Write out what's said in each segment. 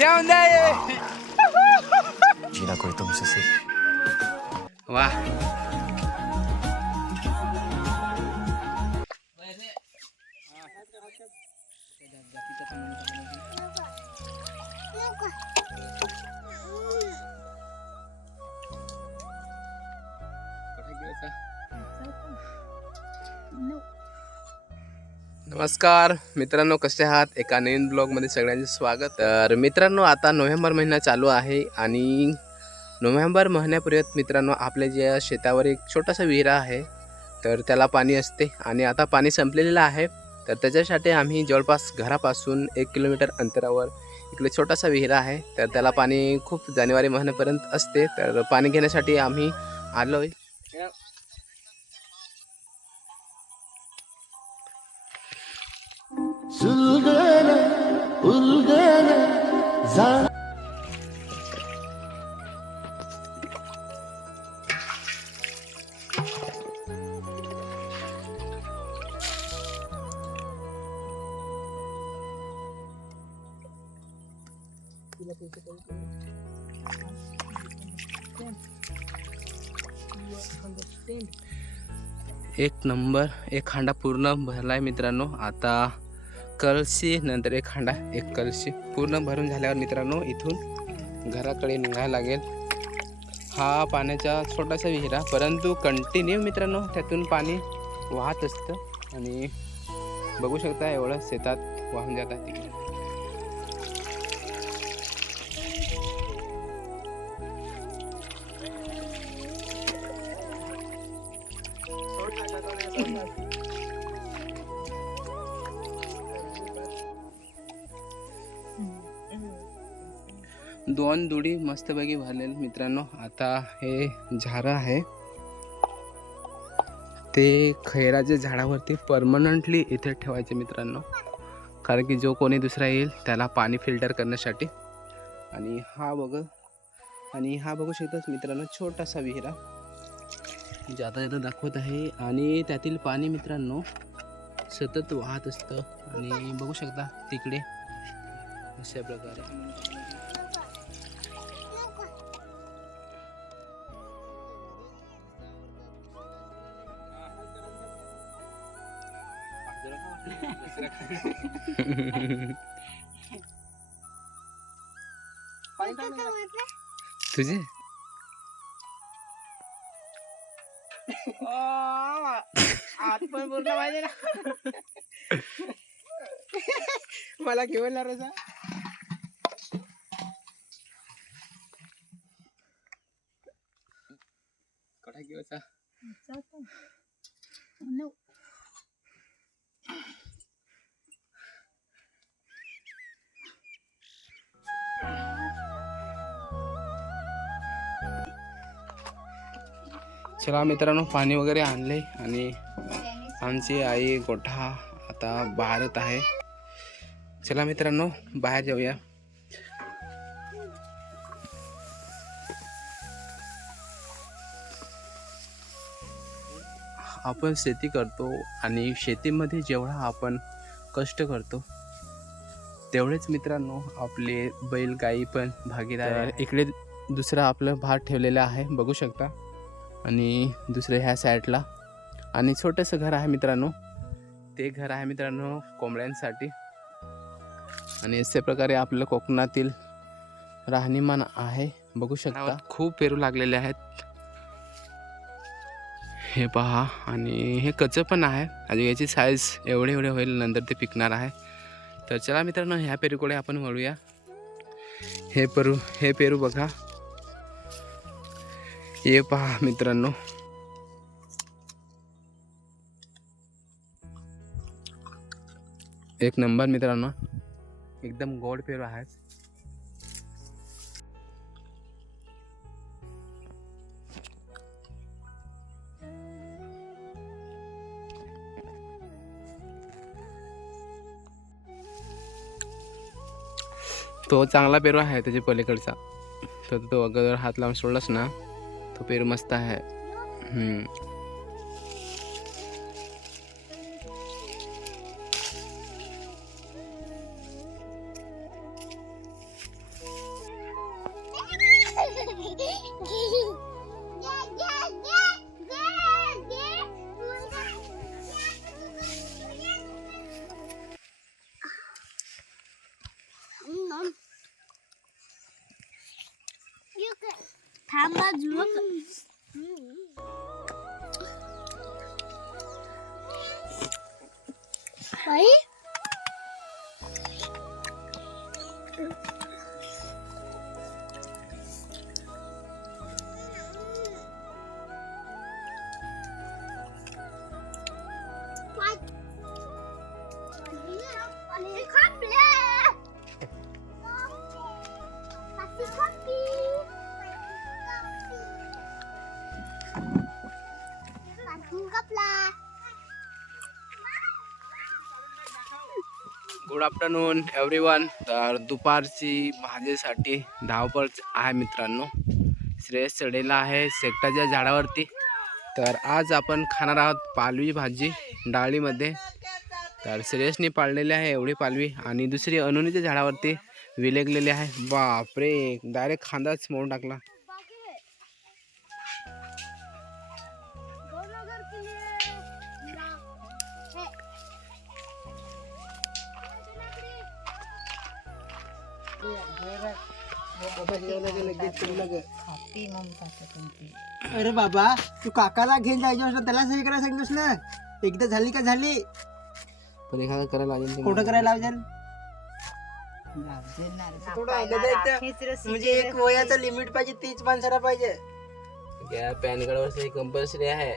येऊन दे जीना कोई तुमसे सीख वा नमस्कार मित्रांनो कसे आहात? एका नवीन ब्लॉगमध्ये सगळ्यांचे स्वागत. तर मित्रांनो आता नोव्हेंबर महिना चालू आहे आणि नोव्हेंबर महिन्यापर्यंत मित्रांनो आपल्या ज्या शेतावर एक छोटासा विहिरा आहे तर त्याला पाणी असते आणि आता पाणी संपलेलं आहे. तर त्याच्यासाठी आम्ही जवळपास घरापासून एक किलोमीटर अंतरावर इकडे छोटासा विहिरा आहे तर त्याला पाणी खूप जानेवारी महिन्यापर्यंत असते. तर पाणी घेण्यासाठी आम्ही आलो आहे एक नंबर एक खांडा पूर्ण भरला आहे मित्रांनो. आता कळशी नंतर एक हांडा एक कळशी पूर्ण भरून झाल्यावर मित्रांनो इथून घराकडे निघायला लागेल. हा पाण्याचा छोटासा विहिरा परंतु कंटिन्यू मित्रांनो त्यातून पाणी वाहत असतं. आणि बघू शकता एवढं शेतात वाहून जातात तिकडे. दोन दुडी मस्तपैकी भरलेले मित्रांनो. आता हे झाडं आहे. ते खैराच्या झाडावरती परमनंटली इथे ठेवायचे मित्रांनो. कारण की जो कोणी दुसरा येईल त्याला पाणी फिल्टर करण्यासाठी. आणि हा बघ. आणि हा बघू शकताच मित्रांनो छोटासा विहिरा. जाता जाता दाखवत आहे. आणि त्यातील पाणी मित्रांनो सतत वाहत असतं. आणि बघू शकता तिकडे अशा प्रकारे. तुझे? आत पण पूर्ण पाहिजे ना मला घेऊन चला मित्रांनो पाणी वगैरे आणले आणि आमची आई गोठा आता बाहेरत आहे. चला मित्रांनो बाहेर जाऊया. आपण शेती करतो आणि शेतीमध्ये जेवढा आपण कष्ट करतो तेवढेच मित्रांनो आपले बैल गाई पण भागीदार. इकडे दुसरं आपलं भात ठेवलेलं आहे. बघू शकता. आणि दुसरं ह्या साईडला आणि छोटंसं घर आहे मित्रांनो. ते घर आहे मित्रांनो कोंबड्यांसाठी. आणि अशा प्रकारे आपलं कोकणातील राहणीमान आहे. बघू शकता. खूप पेरू लागलेले आहेत. हे पहा. आणि हे कच्चं पण आहे. आणि याची साईज एवढे एवढे होईल नंतर ते पिकणार आहे. तर चला मित्रांनो ह्या पेरूकडे आपण वळूया. हे पेरू हे पेरू बघा. हे पहा मित्रांनो. एक नंबर मित्रांनो. एकदम गोड पेरू आहे. तो चांगला पेरू आहे त्याच्या पलीकडचा. तर तो अगोदर हात लावून सोडलास ना तो पेरू मस्त आहे થાંભા જુઓ ભાઈ गुड आफ्टरनून एव्हरी वन तर दुपारची भाजीसाठी धावपळ आहे मित्रांनो. श्रेयस चढेला आहे सेक्टरच्या झाडावरती. तर आज आपण खाणार आहोत पालवी भाजी डाळीमध्ये. तर श्रेयसने पाळलेली आहे एवढी पालवी आणि दुसरी अनुनीच्या झाडावरती विलेगलेली आहे. बापरे डायरेक्ट खांदाच मोडून टाकला. अरे बाबा तू काकाला घेऊन जायची असं त्याला सही करायला सांगितलंस ना? एकदा झाली का झाली? पण एखादं करायला लागेल कुठं करायला इथं. म्हणजे एक वयाचं लिमिट पाहिजे तीच माणसाला पाहिजे. या पॅन कार्डवर कंपल्सरी आहे.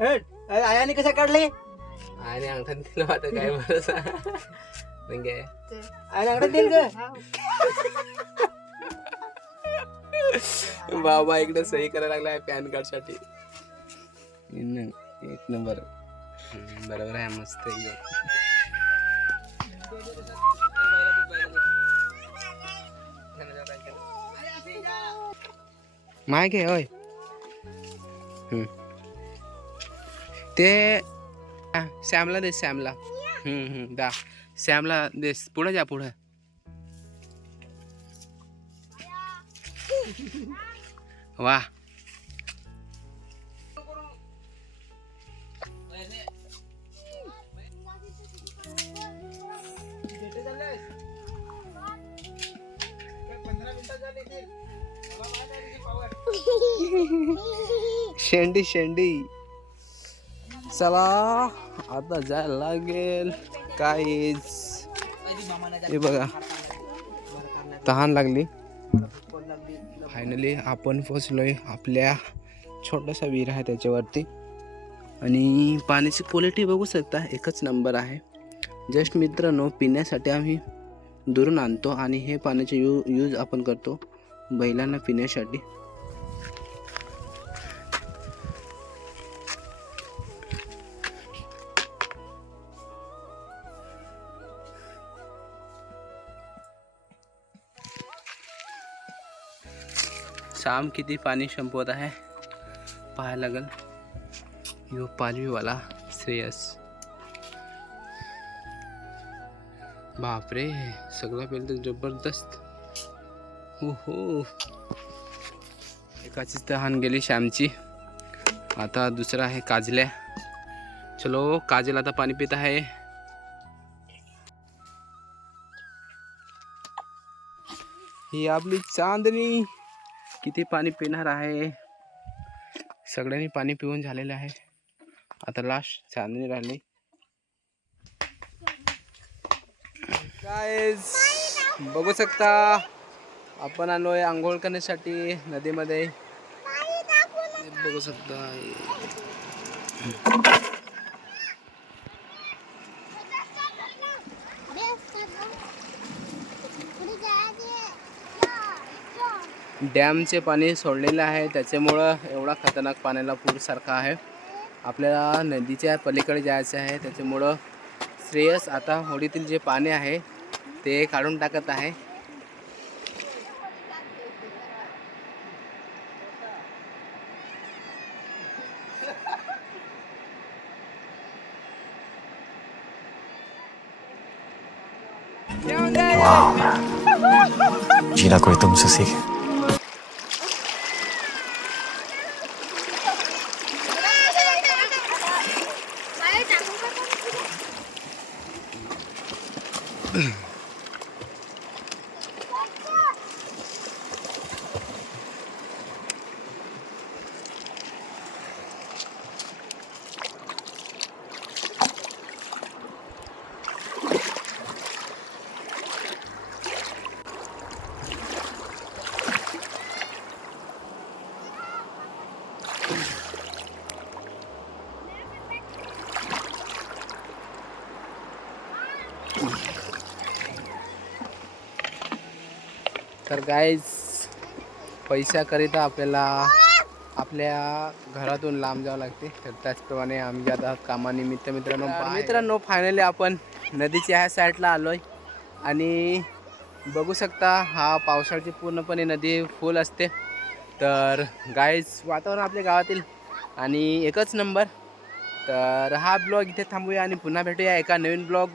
हट. अरे आयाने कसं काढले? आणि अंगठात दिलं वाटत काय बरं बाबा इकडे सही करायला लागलाय पॅन कार्डसाठी एक नंबर बरोबर आहे मस्त एकदम माय घे होय. ते श्यामला दे श्यामला हम्म हम्म दा सॅमला दे पुढे जा पुढे. वा. शेंडी शेंडी. चला आता जायला लागेल. काहीच हे बघा. तहान लागली. फायनली आपण पोचलोय आपल्या छोटासा विहीर आहे त्याच्यावरती. आणि पाण्याची क्वालिटी बघू शकता एकच नंबर आहे. जस्ट मित्रांनो पिण्यासाठी आम्ही दुरून आणतो आणि हे पाण्याचे यू यूज आपण करतो बैलांना पिण्यासाठी. शाम किती पाणी संपवत आहे पाहायला लागल यो पालवीवाला श्रेयस। बापरे सगळं पेल तर ज़बरदस्त। हो एकाचीच तहान गेली श्यामची। आता दुसरा आहे काजल्या चलो, काजल आता पाणी पित आहे ही आपली चांदणी किती पाणी पिणार आहे? सगळ्यांनी पाणी पिऊन झालेलं आहे. आता लास्ट चांदणी राहिली. काय बघू शकता आपण आलो आहे आंघोळ करण्यासाठी नदीमध्ये. बघू शकता. डॅमचे पाणी सोडलेलं आहे. त्याच्यामुळं एवढा खतरनाक पाण्याला पूरसारखा आहे. आपल्याला नदीच्या पलीकडे जायचं आहे. त्याच्यामुळं श्रेयस आता होडीतील जे पाणी आहे ते काढून टाकत आहे. जीना कोई तुमसे सीखे Ugh. तर गाईज पैशाकरिता आपल्याला आपल्या घरातून लांब जावं लागते. तर त्याचप्रमाणे आम्ही जात आहोत कामानिमित्त मित्रांनो मित्रांनो फायनली आपण नदीच्या ह्या साईडला आलो आहे आणि बघू शकता हा पावसाळ्याची पूर्णपणे नदी फुल असते. तर गाईज वातावरण आपल्या गावातील आणि एकच नंबर तर हा ब्लॉग इथे थांबूया आणि पुन्हा भेटूया एका नवीन ब्लॉग